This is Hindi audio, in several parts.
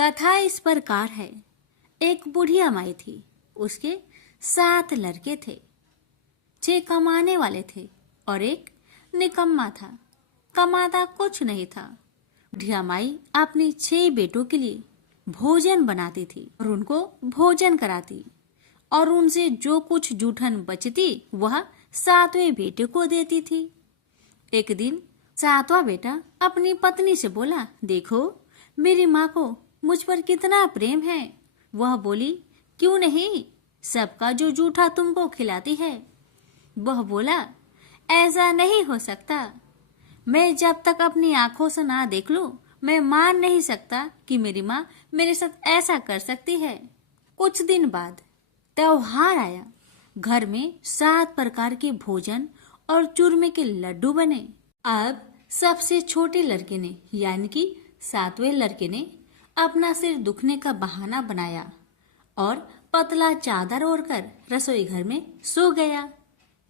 कथा इस प्रकार है। एक बुढ़िया माई थी, उसके 7 लड़के थे। 6 कमाने वाले थे और एक निकम्मा था, कमाता कुछ नहीं था। बुढ़िया माई अपनी 6 बेटों के लिए भोजन बनाती थी और उनको भोजन कराती, और उनसे जो कुछ जूठन बचती वह 7वें बेटे को देती थी। एक दिन 7वां बेटा अपनी पत्नी से बोला, देखो मेरी माँ को मुझ पर कितना प्रेम है। वह बोली, क्यों नहीं, सबका जो जूठा तुमको खिलाती है। वह बोला, ऐसा नहीं हो सकता, मैं जब तक अपनी आंखों से ना देख लूं, मैं मान नहीं सकता कि मेरी माँ मेरे साथ ऐसा कर सकती है। कुछ दिन बाद त्योहार आया। घर में 7 प्रकार के भोजन और चूरमे के लड्डू बने। अब सबसे छोटे लड़के ने, यानी कि 7वें लड़के ने, अपना सिर दुखने का बहाना बनाया और पतला चादर ओढ़कर रसोई घर में सो गया,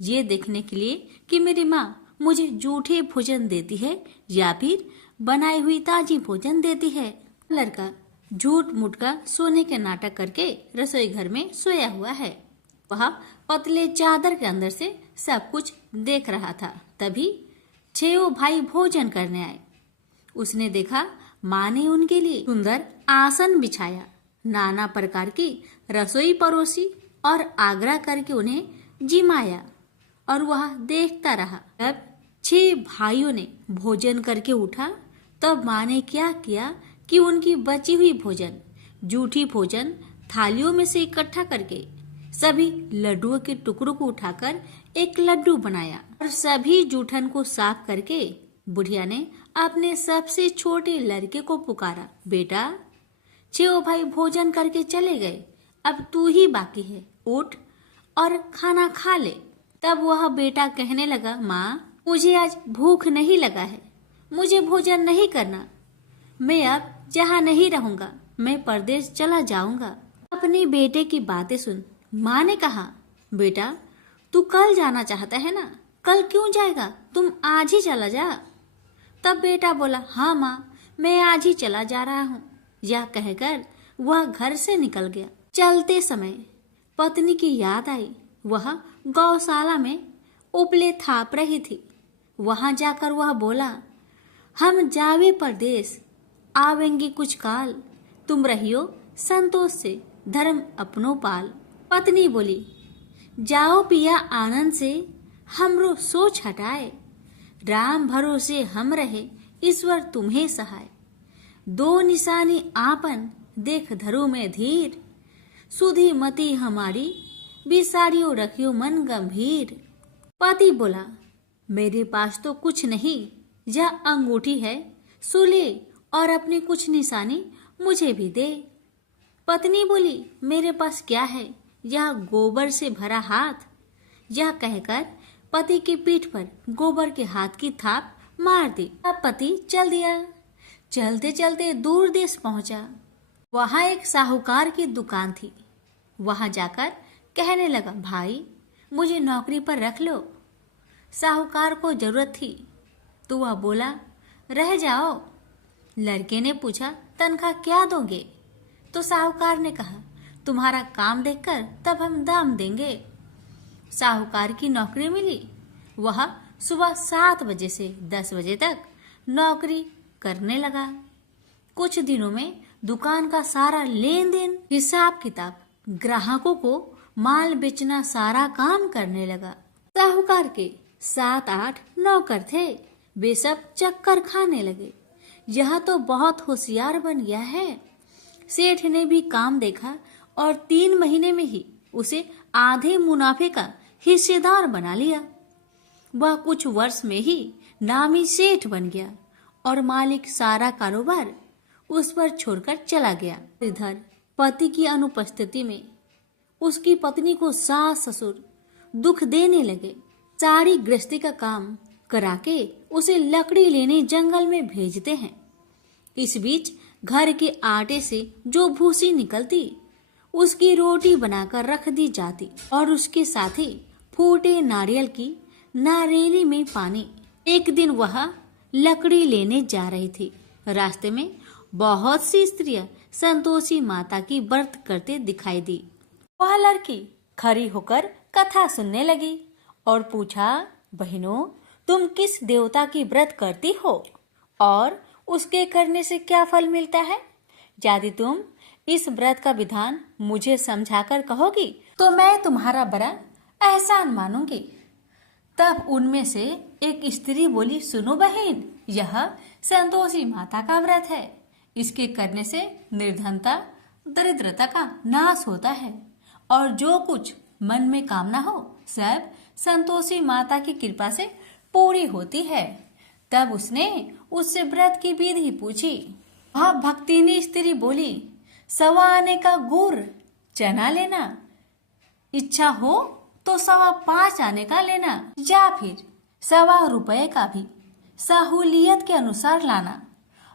ये देखने के लिए कि मेरी माँ मुझे जूठे भोजन देती है या फिर बनाई हुई ताजी भोजन देती है। लड़का झूठ मूठ का सोने के नाटक करके रसोई घर में सोया हुआ है। वह पतले चादर के अंदर से सब कुछ देख रहा था। तभी 6 भाई भोजन करने आए। उसने देखा माँ ने उनके लिए सुंदर आसन बिछाया, नाना प्रकार की रसोई परोसी और आग्रह करके उन्हें जिमाया, और वह देखता रहा। जब 6 भाइयों ने भोजन करके उठा, तब माँ ने क्या किया कि उनकी बची हुई भोजन, जूठी भोजन थालियों में से इकट्ठा करके सभी लड्डुओं के टुकड़ों को उठाकर एक लड्डू बनाया, और सभी जूठन को साफ करके बुढ़िया ने अपने सबसे छोटे लड़के को पुकारा, बेटा 6 भाई भोजन करके चले गए, अब तू ही बाकी है, उठ और खाना खा ले। तब वह बेटा कहने लगा, माँ मुझे आज भूख नहीं लगा है, मुझे भोजन नहीं करना, मैं अब जहाँ नहीं रहूंगा, मैं परदेश चला जाऊंगा। अपने बेटे की बातें सुन माँ ने कहा, बेटा तू कल जाना चाहता है ना, कल क्यों जाएगा, तुम आज ही चला जा। तब बेटा बोला, हाँ माँ, मैं आज ही चला जा रहा हूँ। यह कहकर वह घर से निकल गया। चलते समय पत्नी की याद आई। वह गौशाला में उपले थाप रही थी। वहां जाकर वह बोला, हम जावे परदेश, आवेंगे कुछ काल, तुम रहियो संतोष से, धर्म अपनो पाल। पत्नी बोली, जाओ पिया आनंद से, हमरो सोच हटाए, राम भरोसे हम रहे, ईश्वर तुम्हें सहाय। 2 निशानी आपन, देख धरो में धीर, सुधी मती हमारी, बिसारियो रखियो मन गंभीर। पति बोला, मेरे पास तो कुछ नहीं, यह अंगूठी है, सुले और अपनी कुछ निशानी मुझे भी दे। पत्नी बोली, मेरे पास क्या है, यह गोबर से भरा हाथ। यह कहकर पति की पीठ पर गोबर के हाथ की थाप मार दी। अब पति चल दिया। चलते चलते दूर देश पहुंचा। वहां एक साहूकार की दुकान थी। वहां जाकर कहने लगा, भाई मुझे नौकरी पर रख लो। साहूकार को जरूरत थी तो वह बोला, रह जाओ। लड़के ने पूछा, तनख्वाह क्या दोगे? तो साहूकार ने कहा, तुम्हारा काम देखकर तब हम दाम देंगे। साहूकार की नौकरी मिली। वह सुबह 7 बजे से 10 बजे तक नौकरी करने लगा। कुछ दिनों में दुकान का सारा लेन देन, हिसाब किताब, ग्राहकों को माल बेचना, सारा काम करने लगा। साहूकार के 7-8 नौकर थे। वे सब चक्कर खाने लगे। यह तो बहुत होशियार बन गया है। सेठ ने भी काम देखा और 3 महीने में ही उसे आधे मुनाफे का हिस्सेदार बना लिया। वह कुछ वर्ष में ही नामी सेठ बन गया और मालिक सारा कारोबार उस पर छोड़कर चला गया। इधर पति की अनुपस्थिति में उसकी पत्नी को सास ससुर दुख देने लगे। सारी गृहस्थी का काम करा के उसे लकड़ी लेने जंगल में भेजते हैं। इस बीच घर के आटे से जो भूसी निकलती, उसकी रोटी बनाकर रख दी जाती, और उसके साथ ही फूटे नारियल की नारेली में पानी। एक दिन वह लकड़ी लेने जा रही थी। रास्ते में बहुत सी स्त्रियां संतोषी माता की व्रत करते दिखाई दी। वह लड़की खड़ी होकर कथा सुनने लगी और पूछा, बहनों, तुम किस देवता की व्रत करती हो और उसके करने से क्या फल मिलता है? यदि तुम इस व्रत का विधान मुझे समझाकर कहोगी तो मैं तुम्हारा बड़ा एहसान मानूंगी। तब उनमें से एक स्त्री बोली, सुनो बहन, यह संतोषी माता का व्रत है। इसके करने से निर्धनता, दरिद्रता का नाश होता है और जो कुछ मन में कामना हो सब संतोषी माता की कृपा से पूरी होती है। तब उसने उससे व्रत की विधि पूछी। वह भक्तिनी स्त्री बोली, 1.25 आने का गुड़ चना लेना, इच्छा हो तो 5.25 आने का लेना, या फिर 1.25 रुपए का भी सहूलियत के अनुसार लाना।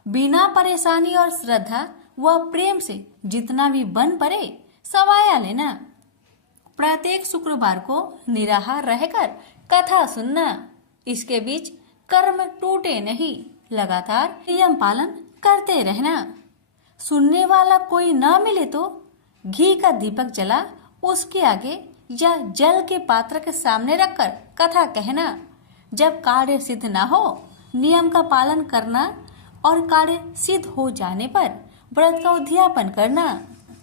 बिना परेशानी और श्रद्धा व प्रेम से जितना भी बन पड़े 1.25 लेना। प्रत्येक शुक्रवार को निराहार रहकर कथा सुनना। इसके बीच कर्म टूटे नहीं, लगातार नियम पालन करते रहना। सुनने वाला कोई ना मिले तो घी का दीपक जला उसके आगे या जल के पात्र के सामने रखकर कथा कहना। जब कार्य सिद्ध ना हो नियम का पालन करना और कार्य सिद्ध हो जाने पर व्रत का उद्यापन करना।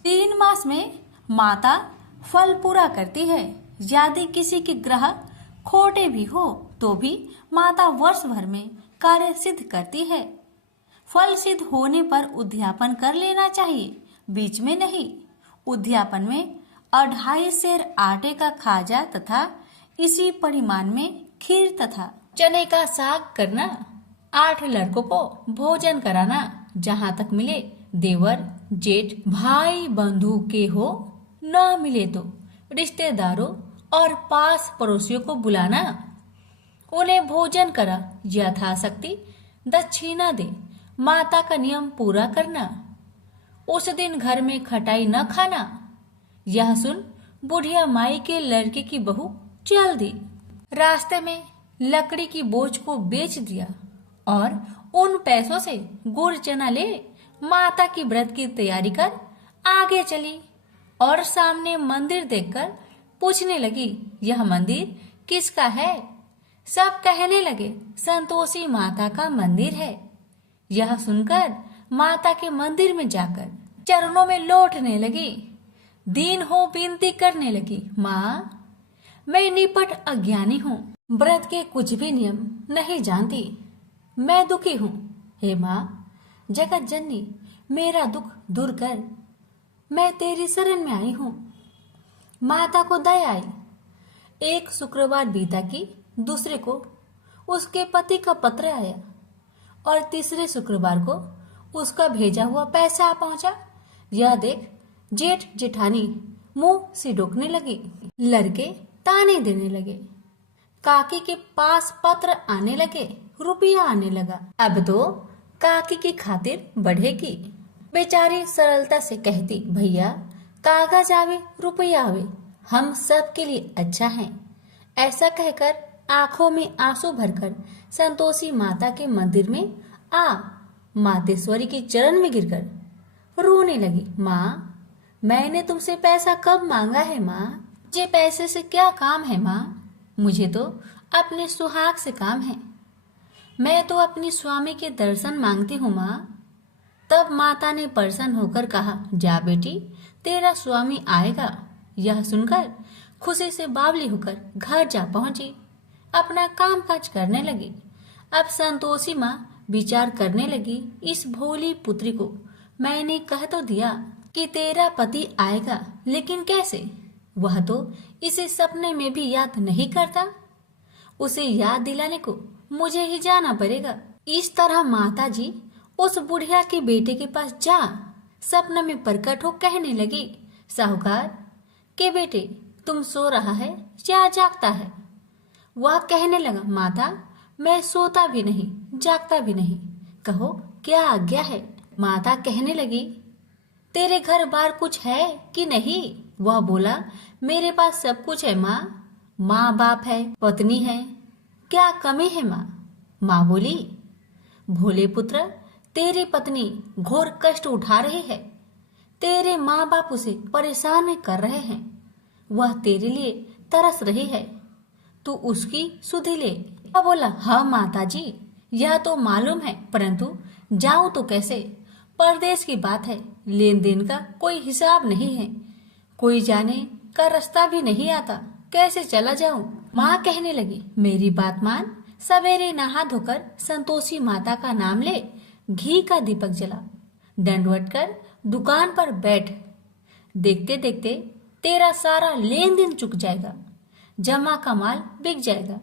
3 मास में माता फल पूरा करती है। यदि किसी के ग्रह खोटे भी हो तो भी माता वर्ष भर में कार्य सिद्ध करती है। फल सिद्ध होने पर उद्यापन कर लेना चाहिए, बीच में नहीं। उद्यापन में 2.5 सेर आटे का खाजा तथा इसी परिमाण में खीर तथा चने का साग करना। 8 लड़कों को भोजन कराना। जहाँ तक मिले देवर, जेठ, भाई बंधु के हो, न मिले तो रिश्तेदारों और पास पड़ोसियों को बुलाना। उन्हें भोजन करा, यथाशक्ति दक्षिणा दे। माता का नियम पूरा करना। उस दिन घर में खटाई न खाना। यह सुन बुढ़िया माई के लड़के की बहू चल दी। रास्ते में लकड़ी की बोझ को बेच दिया और उन पैसों से गुड़ चना ले माता की व्रत की तैयारी कर आगे चली और सामने मंदिर देखकर पूछने लगी, यह मंदिर किसका है? सब कहने लगे, संतोषी माता का मंदिर है। यह सुनकर माता के मंदिर में जाकर चरणों में लौटने लगी। दीन हो विनती करने लगी, माँ, मैं निपट अज्ञानी हूँ, व्रत के कुछ भी नियम नहीं जानती, मैं दुखी हूँ। हे माँ, जगत जननी, मेरा दुख दूर कर, मैं तेरी शरण में आई हूँ। माता को दया आई। एक शुक्रवार बीता कि दूसरे को उसके पति का पत्र आया और तीसरे शुक्रवार को उसका भेजा हुआ पैसा आ पहुंचा। यह देख जेठ जेठानी मुंह से डोकने लगी। लड़के ताने देने लगे। काकी के पास पत्र आने लगे, रुपया आने लगा। अब तो काकी की खातिर बढ़ेगी। बेचारी सरलता से कहती, भैया कागज आवे रुपया आवे, हम सब के लिए अच्छा है। ऐसा कहकर आंखों में आंसू भरकर संतोषी माता के मंदिर में आ मातेश्वरी के चरण में गिरकर रोने लगी। माँ, मैंने तुमसे पैसा कब मांगा है माँ? मुझे पैसे से क्या काम है माँ? मुझे तो अपने सुहाग से काम है। मैं तो अपनी स्वामी के दर्शन मांगती हूँ माँ। तब माता ने प्रसन्न होकर कहा, जा बेटी, तेरा स्वामी आएगा। यह सुनकर खुशी से बावली होकर घर जा पहुंची, अपना काम काज करने लगी। अब संतोषी माँ विचार करने लगी, इस भोली पुत्री को मैंने कह तो दिया कि तेरा पति आएगा, लेकिन कैसे? वह तो इसे सपने में भी याद नहीं करता। उसे याद दिलाने को मुझे ही जाना पड़ेगा। इस तरह माता जी उस बुढ़िया के बेटे के पास जा सपना में प्रकट हो कहने लगी, साहूकार के बेटे, तुम सो रहा है या जागता है? वह कहने लगा, माता, मैं सोता भी नहीं जागता भी नहीं, कहो क्या आज्ञा है? माता कहने लगी, तेरे घर बार कुछ है कि नहीं? वह बोला, मेरे पास सब कुछ है माँ। माँ बाप है, पत्नी है, क्या कमी है माँ? माँ बोली, भोले पुत्र, तेरी पत्नी घोर कष्ट उठा रही है, तेरे माँ बाप उसे परेशान कर रहे हैं, वह तेरे लिए तरस रही है, तू उसकी सुधि ले। वह बोला, हाँ माता जी, यह तो मालूम है, परंतु जाऊं तो कैसे? परदेश की बात है, लेन देन का कोई हिसाब नहीं है, कोई जाने का रास्ता भी नहीं आता, कैसे चला जाऊं? माँ कहने लगी, मेरी बात मान, सवेरे नहा धोकर संतोषी माता का नाम ले, घी का दीपक जला, दंडवत कर दुकान पर बैठ, देखते देखते तेरा सारा लेन देन चुक जाएगा, जमा का माल बिक जाएगा,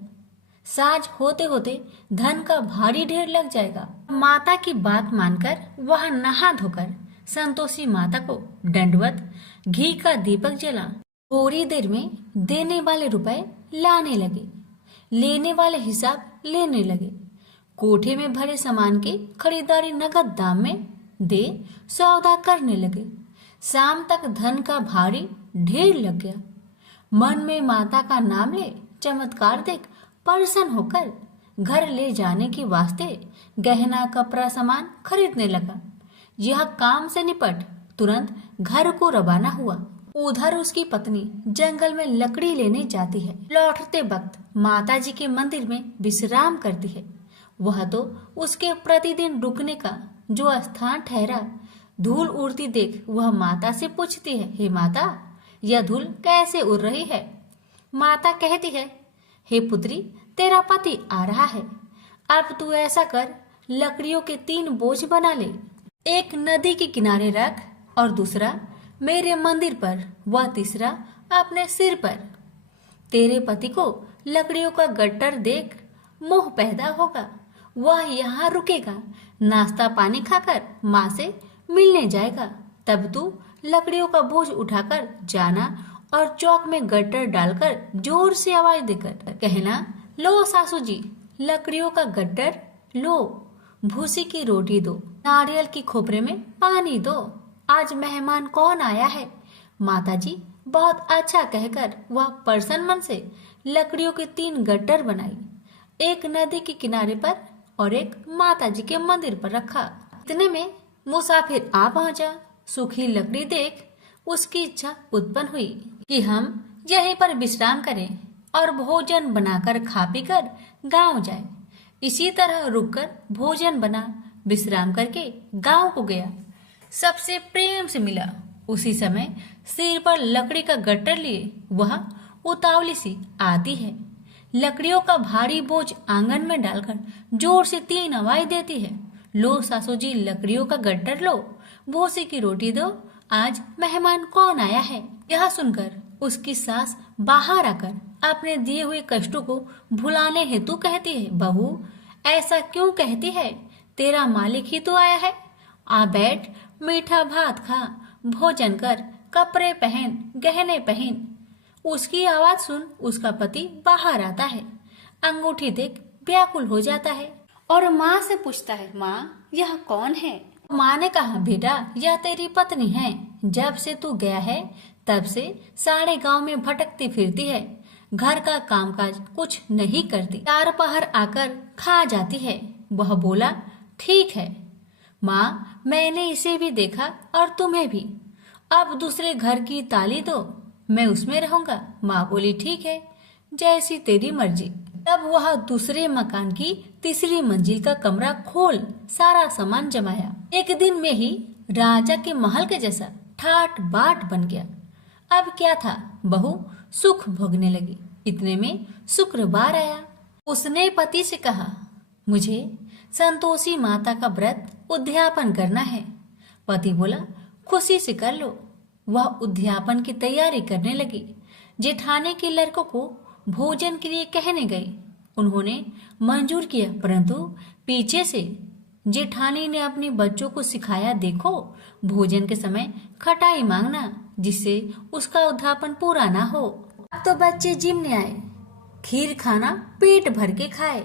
साज होते होते धन का भारी ढेर लग जाएगा। माता की बात मानकर वह नहा धोकर संतोषी माता को दंडवत घी का दीपक जला। थोड़ी देर में देने वाले रुपए लाने लगे, लेने वाले हिसाब लेने लगे, कोठे में भरे सामान की खरीदारी नगद दाम में दे सौदा करने लगे। शाम तक धन का भारी ढेर लग गया। मन में माता का नाम ले चमत्कार देख प्रसन्न होकर घर ले जाने के वास्ते गहना कपड़ा सामान खरीदने लगा। यह काम से निपट तुरंत घर को रवाना हुआ। उधर उसकी पत्नी जंगल में लकड़ी लेने जाती है। लौटते वक्त माता जी के मंदिर में विश्राम करती है। वह तो उसके प्रतिदिन रुकने का जो स्थान ठहरा। धूल उड़ती देख वह माता से पूछती है, हे माता, यह धूल कैसे उड़ रही है? माता कहती है, हे पुत्री, तेरा पति आ रहा है, अब तू ऐसा कर, लकड़ियों के 3 बोझ बना ले, एक नदी के किनारे रख और दूसरा मेरे मंदिर पर, वह तीसरा अपने सिर पर। तेरे पति को लकड़ियों का गट्टर देख मोह पैदा होगा, वह यहाँ रुकेगा, नाश्ता पानी खाकर माँ से मिलने जाएगा, तब तू लकड़ियों का बोझ उठाकर जाना और चौक में गट्टर डालकर जोर से आवाज देकर कहना, लो सासू जी, लकड़ियों का गट्टर लो, भूसी की रोटी दो, नारियल की खोपरे में पानी दो, आज मेहमान कौन आया है? माता जी बहुत अच्छा कहकर वह प्रसन्न मन से लकड़ियों के 3 गट्टर बनाई, एक नदी के किनारे पर और एक माता जी के मंदिर पर रखा। इतने में मुसाफिर आ पहुंचा। सूखी लकड़ी देख उसकी इच्छा उत्पन्न हुई कि हम यहीं पर विश्राम करें और भोजन बनाकर खा पीकर गांव जाए। इसी तरह रुककर भोजन बना, विश्राम करके गांव को गया, सबसे प्रेम से मिला। उसी समय सिर पर लकड़ी का गट्टर लिए वह उतावली सी आती है, लकड़ियों का भारी बोझ आंगन में डालकर जोर से 3 आवाज देती है, लो सासू जी, लकड़ियों का गट्टर लो, भूसी की रोटी दो, आज मेहमान कौन आया है? यह सुनकर उसकी सास बाहर आकर अपने दिए हुए कष्टों को भुलाने हेतु कहती है, बहू ऐसा क्यों कहती है? तेरा मालिक ही तो आया है, आ बैठ, मीठा भात खा, भोजन कर, कपड़े पहन, गहने पहन। उसकी आवाज सुन उसका पति बाहर आता है, अंगूठी देख व्याकुल हो जाता है और माँ से पूछता है, माँ यह कौन है? माँ ने कहा, बेटा यह तेरी पत्नी है, जब से तू गया है तब से सारे गांव में भटकती फिरती है, घर का कामकाज कुछ नहीं करती, 4 पहर आकर खा जाती है। वह बोला, ठीक है माँ, मैंने इसे भी देखा और तुम्हें भी, अब दूसरे घर की ताली दो, मैं उसमें रहूंगा। माँ बोली, ठीक है, जैसी तेरी मर्जी। तब वह दूसरे मकान की 3री मंजिल का कमरा खोल सारा सामान जमाया। एक दिन में ही राजा के महल के जैसा ठाट बाट बन गया। अब क्या था, बहू सुख भोगने लगी। इतने में शुक्रवार आया। उसने पति से कहा, मुझे संतोषी माता का व्रत उद्यापन करना है। पति बोला, खुशी से कर लो। वह उद्यापन की तैयारी करने लगी। जेठानी के लड़कों को भोजन के लिए कहने गई। उन्होंने मंजूर किया, परंतु पीछे से जेठानी ने अपने बच्चों को सिखाया, देखो भोजन के समय खटाई मांगना, जिससे उसका उद्यापन पूरा ना हो। अब तो बच्चे जिमने आए, खीर खाना पेट भर के खाए,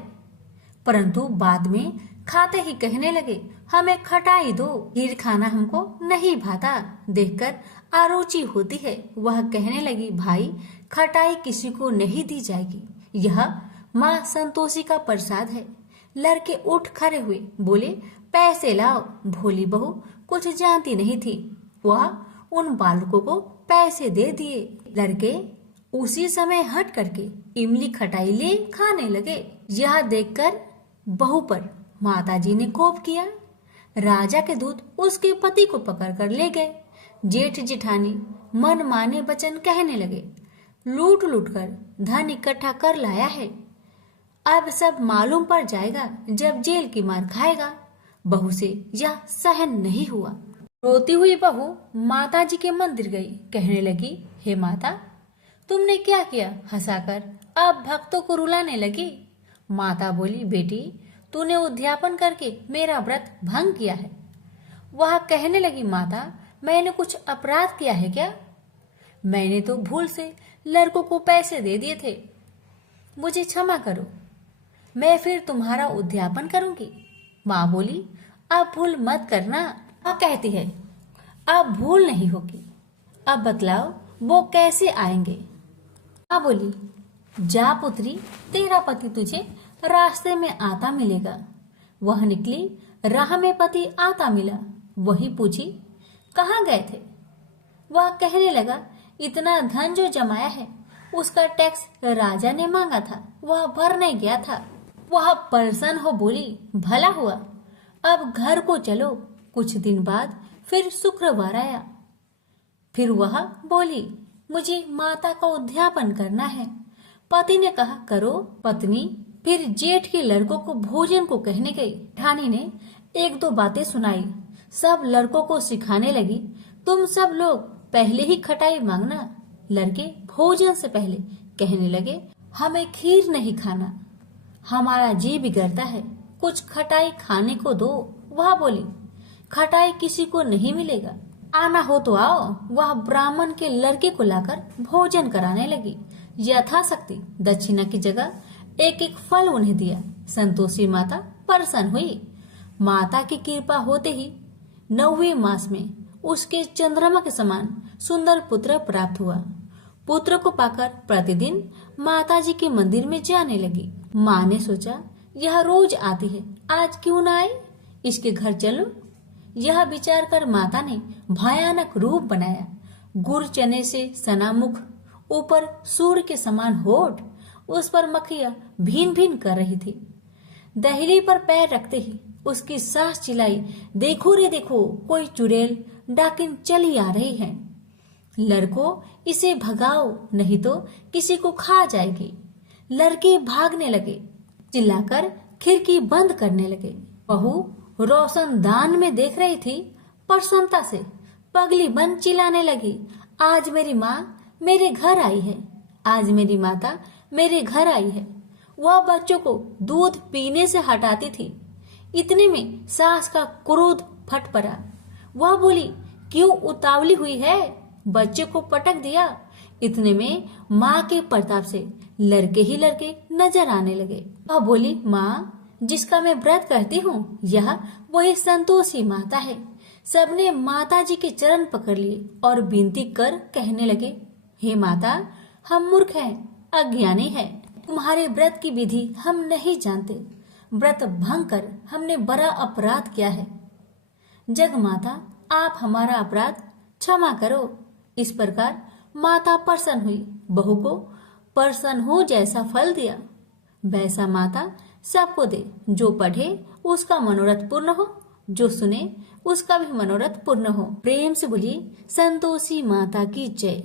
परंतु बाद में खाते ही कहने लगे, हमें खटाई दो, खीर खाना हमको नहीं भाता, देखकर आरुचि होती है। वह कहने लगी, भाई खटाई किसी को नहीं दी जाएगी, यह माँ संतोषी का प्रसाद है। लड़के उठ खड़े हुए, बोले, पैसे लाओ। भोली बहू कुछ जानती नहीं थी, वह उन बालकों को पैसे दे दिए। लड़के उसी समय हट करके इमली खटाई ले खाने लगे। यह देखकर बहू पर माताजी ने कोप किया। राजा के दूत उसके पति को पकड़कर ले गए। जेठ जिठानी मन माने वचन कहने लगे, लूट लूट कर धन इकट्ठा कर लाया है, अब सब मालूम पड़ जाएगा जब जेल की मार खाएगा। बहू से यह सहन नहीं हुआ। रोती हुई बहू माताजी के मंदिर गई। कहने लगी, हे माता, तुमने क्या किया? हंसाकर अब भक्तों को रुलाने लगी। माता बोली, बेटी, तूने उद्यापन करके मेरा व्रत भंग किया है। वह कहने लगी, माता, मैंने कुछ अपराध किया है क्या? मैंने तो भूल से लड़कों को पैसे दे दिए थे, मुझे क्षमा करो, मैं फिर तुम्हारा उद्यापन करूंगी। माँ बोली, अब भूल मत करना। माँ कहती है, अब भूल नहीं होगी, अब बतलाओ वो कैसे आएंगे? माँ बोली, जा पुत्री, तेरा पति तुझे रास्ते में आता मिलेगा। वह निकली, राह में पति आता मिला। वही पूछी, कहाँ गए थे? वह कहने लगा, इतना धन जो जमाया है उसका टैक्स राजा ने मांगा था, वह भर नहीं गया था। वह परेशान हो बोली, भला हुआ, अब घर को चलो। कुछ दिन बाद फिर शुक्रवार आया। फिर वह बोली, मुझे माता का उद्यापन करना है। पति ने कहा, करो। पत्नी फिर जेठ के लड़कों को भोजन को कहने गई। ठानी ने एक दो बातें सुनाई। सब लड़कों को सिखाने लगी, तुम सब लोग पहले ही खटाई मांगना। लड़के भोजन से पहले कहने लगे, हमें खीर नहीं खाना, हमारा जी बिगड़ता है, कुछ खटाई खाने को दो। वह बोली, खटाई किसी को नहीं मिलेगा, आना हो तो आओ। वह ब्राह्मण के लड़के को लाकर भोजन कराने लगी। यथाशक्ति दक्षिणा की जगह एक एक फल उन्हें दिया। संतोषी माता प्रसन्न हुई। माता की कृपा होते ही 9वें मास में उसके चंद्रमा के समान सुंदर पुत्र प्राप्त हुआ। पुत्र को पाकर प्रतिदिन माताजी के मंदिर में जाने लगी। माँ ने सोचा, यह रोज आती है, आज क्यों न आए, इसके घर चलो। यह विचार कर माता ने भयानक रूप बनाया। गुड़ चने से सना मुख, ऊपर सूर्य के समान होठ, उस पर मक्खियां भीन भीन कर रही थी। दहली पर पैर रखते ही उसकी सास चिल्लाई, देखो रे देखो, कोई चुड़ैल डाकिन चली आ रही है, लड़कों इसे भगाओ नहीं तो किसी को खा जाएगी। लड़के भागने लगे, चिल्लाकर खिड़की बंद करने लगे। बहू रोशनदान में देख रही थी, प्रसन्नता से पगली बन चिल्लाने लगी, आज मेरी माँ मेरे घर आई है, आज मेरी माता मेरे घर आई है। वह बच्चों को दूध पीने से हटाती थी। इतने में सास का क्रोध फट पड़ा। वह बोली, क्यों उतावली हुई है, बच्चे को पटक दिया। इतने में माँ के प्रताप से लड़के ही लड़के नजर आने लगे। वह बोली, माँ, जिसका मैं व्रत करती हूँ, यह वही संतोषी माता है। सबने माता जी के चरण पकड़ लिए और विनती कर कहने लगे, हे माता, हम मूर्ख हैं, अज्ञानी हैं, तुम्हारे व्रत की विधि हम नहीं जानते, व्रत भंग कर हमने बड़ा अपराध किया है। जग माता, आप हमारा अपराध क्षमा करो। इस प्रकार माता प्रसन्न हुई। बहू को प्रसन्न हो जैसा फल दिया, वैसा माता सबको दे। जो पढ़े उसका मनोरथ पूर्ण हो, जो सुने उसका भी मनोरथ पूर्ण हो। प्रेम से बोलिए संतोषी माता की जय।